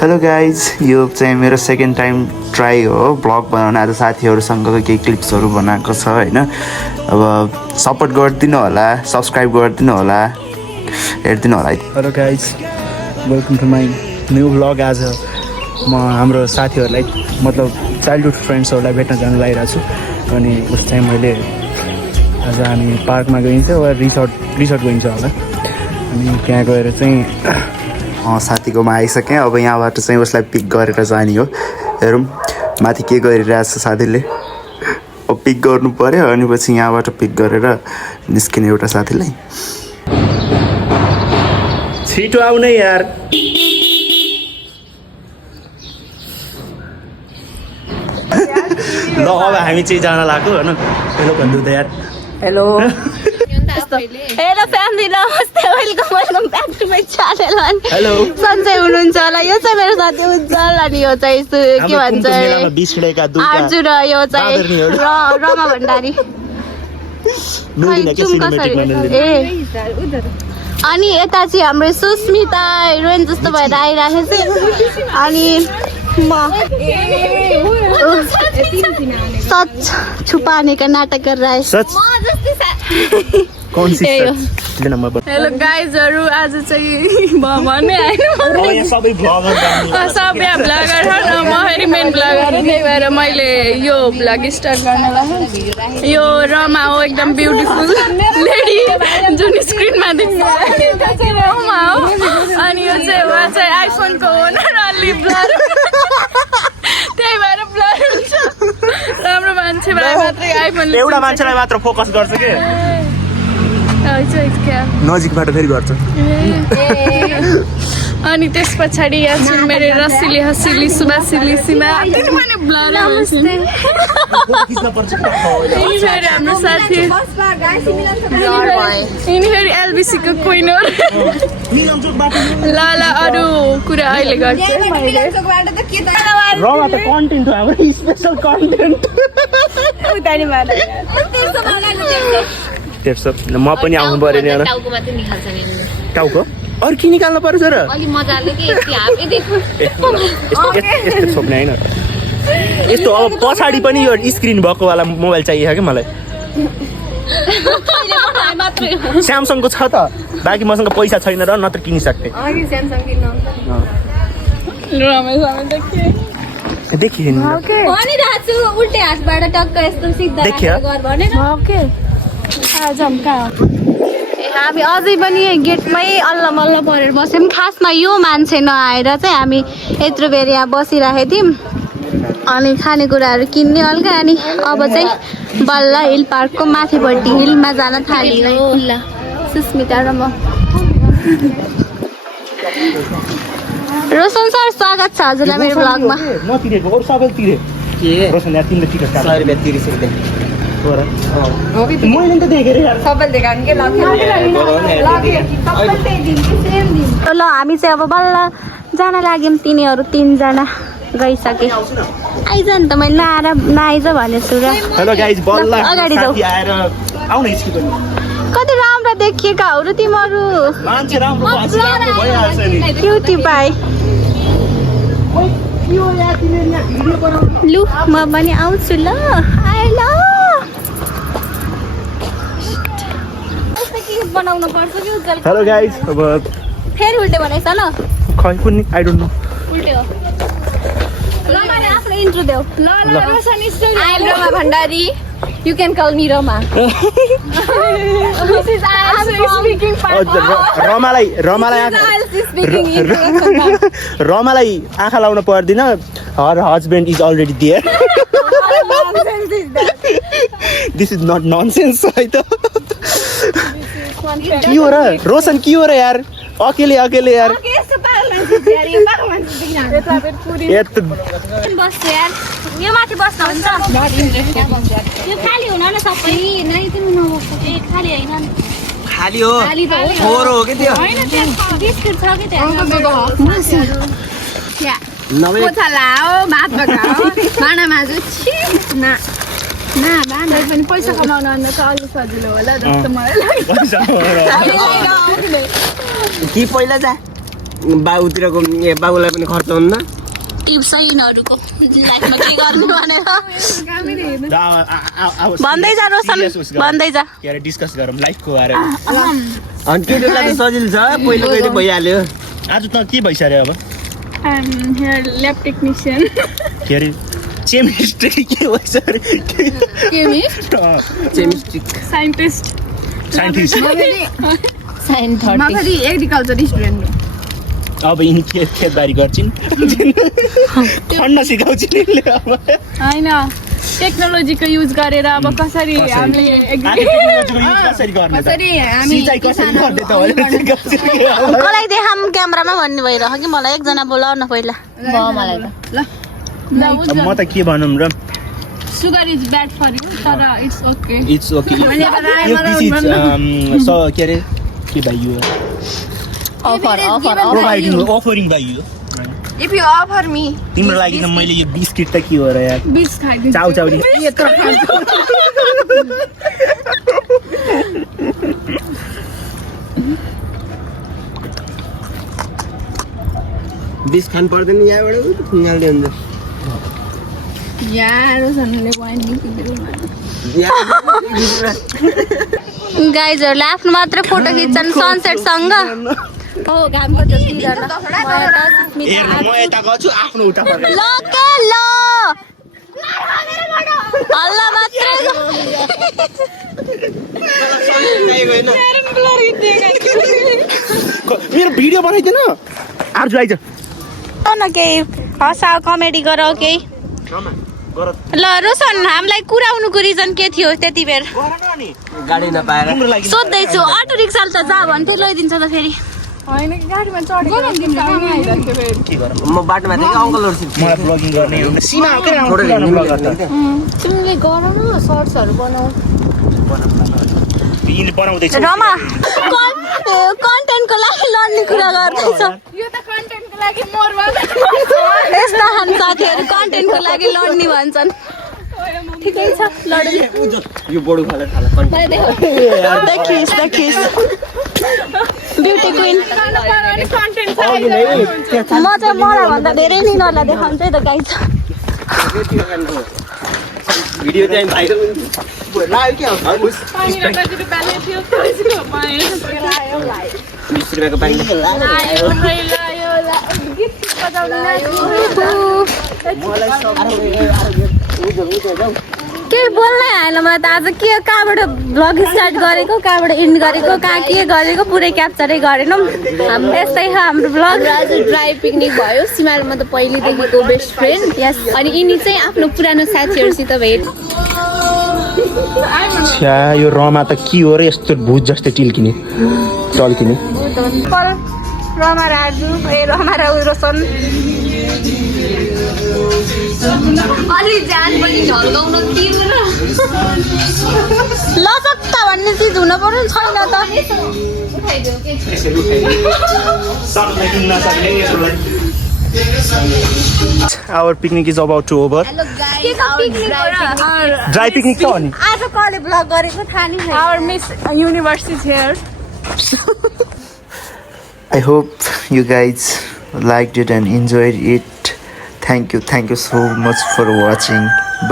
Hello guys, यो चाहिँ मेरो सेकेन्ड टाइम ट्राई हो ब्लग बनाउन। आज साथीहरूसँगको केही क्लिप्सहरू बनाएको छ होइन। अब सपोर्ट गरिदिनु होला, सब्सक्राइब गरिदिनु होला, हेरिदिनु होला। Hello guys, welcome to my new blog. आज म हाम्रो साथीहरूलाई मतलब चाइल्डहुड फ्रेन्ड्सहरूलाई भेट्न जानु लागिरहेको छु। अनि उस चाहिँ मैले आज हामी पार्कमा गइन्छ वा रिसोर्ट गइन्छ होला। अनि त्यहाँ गएर चाहिँ साथीकोमा आइसकेँ। अब यहाँबाट चाहिँ उसलाई पिक गरेर जाने हो। हेरौँ माथि के गरिरहेछ साथीले। अब पिक गर्नु पऱ्यो अनि पछि यहाँबाट पिक गरेर निस्किने एउटा साथीलाई। छिटो आउने यार। ल अब हामी चाहिँ जान लाग्यो होइन। हेलो भन्नु त यार। हेलो हेलो फ्यामिली, नमस्ते, welcome back to my channel. Hello सन्चै हुनुहुन्छ होला। यो चाहिँ मेरो साथी उज्जवल अनि यो चाहिँ के भन्छ आर्जु र यो चाहिँ रमा भण्डारी। ए अनि यता चाहिँ हाम्रो सुस्मिता हिरोइन जस्तो भएर आइरहेको छ। अनि म सच छुपाने का नाटक कर रहा है। सच कौन सी सच? हेलो गाइजहरू, आज चाहिँ भने आएन सबै भ्लगर छ। म फेरि मेन ब्लगर हो, त्यही भएर मैले यो ब्लग स्टार्ट गर्न लाग्यो। यो रमा हो, एकदम ब्युटिफुल लेडी जुन स्क्रिनमा देख्नु त्यो चाहिँ रमा हो। अनि यो चाहिँ उहाँ चाहिँ आइफोनको ओनर, अलि ब्लर, त्यही भएर ब्लर हुन्छ। राम्रो मान्छे भए मात्रै आइफोन एउटा मान्छेलाई मात्र फोकस गर्छ के नजिकबाट फेरि गर्छ। अनि त्यस पछाडि यहाँ चाहिँ मेरो रसिली हसिली सुबासिली सीमा ब्लर। फेरि हाम्रो साथी फेरि एलबिसीको क्विन हो। ल अरू कुरा अहिले गर्छ। म पनि आउनु पर्यो नि। टाउको अरू के निकाल्नु पर्छ र? यस्तो छोप्ने होइन यस्तो। अब पछाडि पनि यो स्क्रिन भएको वाला मोबाइल चाहियो क्या मलाई। स्यामसङको छ त, बाँकी मसँग पैसा छैन र नत्र किनिसक्थे। देखिए उल्टे हातबाट टक्क यस्तो सिधा गर भनेर हामी अझै पनि गेटमै अल्ल मल्ल परेर बस्यौँ। खासमा यो मान्छे नआएर चाहिँ हामी यत्रो बेर यहाँ बसिरहेको थियौँ अनि खानेकुराहरू किन्ने हल्का। अनि अब चाहिँ बल्ल हिल पार्कको माथिपट्टि हिलमा जान थाल्यो सुस्मिता र म। रोशन सर, स्वागत छ हजुरलाई मेरो ब्लगमा। ल हामी चाहिँ अब बल्ल जान लाग्यौँ। तिनीहरू 3 जना गइसके। आइज नि त, मैले नआइज भने सुरु। हेलो गाइज, बल्ल अगाडि जाऊ। कति राम्रो देखिएका हो र तिमीहरू। क्युटी पाए। लु म पनि आउँछु ल। आए ल बनाउनु पर्छ कि उज्जवल। हेलो गाइज, अब फेरि उल्टे बनाइस ल। खै कुन्नी आई डोन्ट नो। उल्टे हो ल। मैले आफ्नो इन्ट्रो देऊ ल। I am Rama Bhandari, you can call me Rama. This is Ayushi speaking part. रमालाई आँखा लाउन पर्दैन। Her husband is already there. This is not nonsense है त। के हो र रोशन, के हो र यार? अकेले यार। बस्छु यार, यो माथि बस्न हुन्छ। यो खाली हुन न सबै नै पनि खाली हैन। खाली हो, थोरो हो के त्यो? हैन, त्यहाँ बिस्कुट छ के त्यहाँ? पोथा लाओ, भात पकाओ, भाँडा माझ्यो। ना भाँडा पनि पैसा कमाउन अलि सजिलो होला जस्तो मलाई लाग्छ। कि पहिला जा बाबुतिरको बाबुलाई पनि खर्च हुन्न टिप्स यिनीहरूको लाइफमा के गर्नु भनेर भन्दै जा रोशन भन्दै जा के अरे डिस्कस गरौँ लाइफको बारेमा अनि केटीहरूलाई त सजिलो छ पहिलो केटी भइहाल्यो आज त के भइसक्यो अब हेयर ल्याब टेक्निसियन के अरे केमिस्ट्री के भइसक्यो केमिस्ट सेमिस्ट्रिक साइन्टिस्ट साइन्टिस्ट फेरि एग्रिकल्चर स्टुडेन्ट अब यिनी खेतबारी गर्छिन् खन्न सिकाउँछिन् यिनले अब होइन टेक्नोलोजीको युज गरेर अब कसरी हामीले कसरी गर्ने त सिँचाइ कसरी गर्ने त भनेर सिकाउँछिन् मलाई देखाम क्यामेरामा भन्ने भइरह कि मलाई एकजना बोलाउ न पहिला मलाई त अब म त के भनौँ र sugar is bad for you तर इट्स ओके इट्स ओके के अरे के भाइ यो प्रोभाइडिङ अफरिङ भाइ यो इफ यु अफर मी तिम्रो लागि त मैले यो बिस्किट त के हो र यार बिस खाइदिन्छु चाउ चाउ यत्रो बिस खानु पर्दैन यहाँबाट खुङ्गाल्दै हुन्छ रोशनले वाइन नि गाइजहरूले आफ्नो मात्रै फोटो खिच्छन् सनसेटसँग हो घामको जतिजना म यता गर्छु आफ्नो उता ल के ल हल्ला मात्रै मेरो भिडियो बनाइदिन आज आइज न केही हँसा कमेडी गर केही ल रोशन हामीलाई कुराउनुको रिजन के थियो त्यति बेर गाडी नपाएर सोध्दैछु अटो रिक्साले त जा भन्थ्यो लैदिन्छ त फेरि होइन कि गाडीमा चढेको म बाटोमा थिएँ कि अङ्कलहरू मलाई ब्लगिङ गर्ने सीमा के तिमीले गर न सर्ट्सहरू बनाऊ यिनले बनाउँदैछ रमा कन्टेन्टको लागि लड्ने कुरा गर्दैछ यो त कन्टेन्टको लागि मोर भयो यस्ता खान साथीहरू कन्टेन्टको लागि लड्ने भन्छन् ठिकै छ लड्ने यो बडु खाला देखिस् ब्युटी क्विन कन्टेन्ट म चाहिँ मलाई भन्दा धेरै यिनीहरूलाई देखाउँछु है त गाइज भिडियो चाहिँ भाइरल लाग्यो क्या पानीको कति रुपियाँले थियो खोजिको पाएन 20 रुपियाँको पानी गीत बजाउन के बोल्नै आएन मलाई त आज के कहाँबाट भ्लग स्टार्ट गरेको कहाँबाट इन्ड गरेको कहाँ के गरेको पुरै क्याप्चरै गरेनौँ यस्तै छ हाम्रो भ्लग आज ड्राई पिकनिक भयो सिमालमा त पहिलेदेखिको बेस्ट फ्रेन्ड यस अनि यिनी चाहिँ आफ्नो पुरानो साथीहरूसित भेट छ्या यो रमा त के हो र यस्तो भुत जस्तै टिल्किने टल्किने रमा राजु रमा रोशन अलि जान पनि ढल्काउन तिम्रो लचक्का भन्ने चिज हुन पर्यो छैन त Our picnic is about to over. Dry picnic त हो नि आज कसले भ्लग गरेको थाहा नि छैन Our Miss Universe is here. I hope you guys liked it and enjoyed it. Thank you so much for watching.